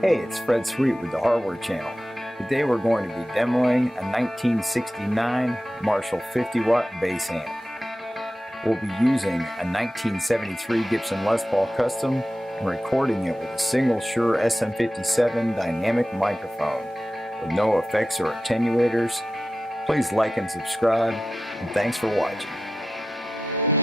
Hey, it's Fred Sweet with the Hardware Channel. Today we're going to be demoing a 1969 Marshall 50-watt bass amp. We'll be using a 1973 Gibson Les Paul Custom and recording it with a single Shure SM57 dynamic microphone with no effects or attenuators. Please like and subscribe, and thanks for watching.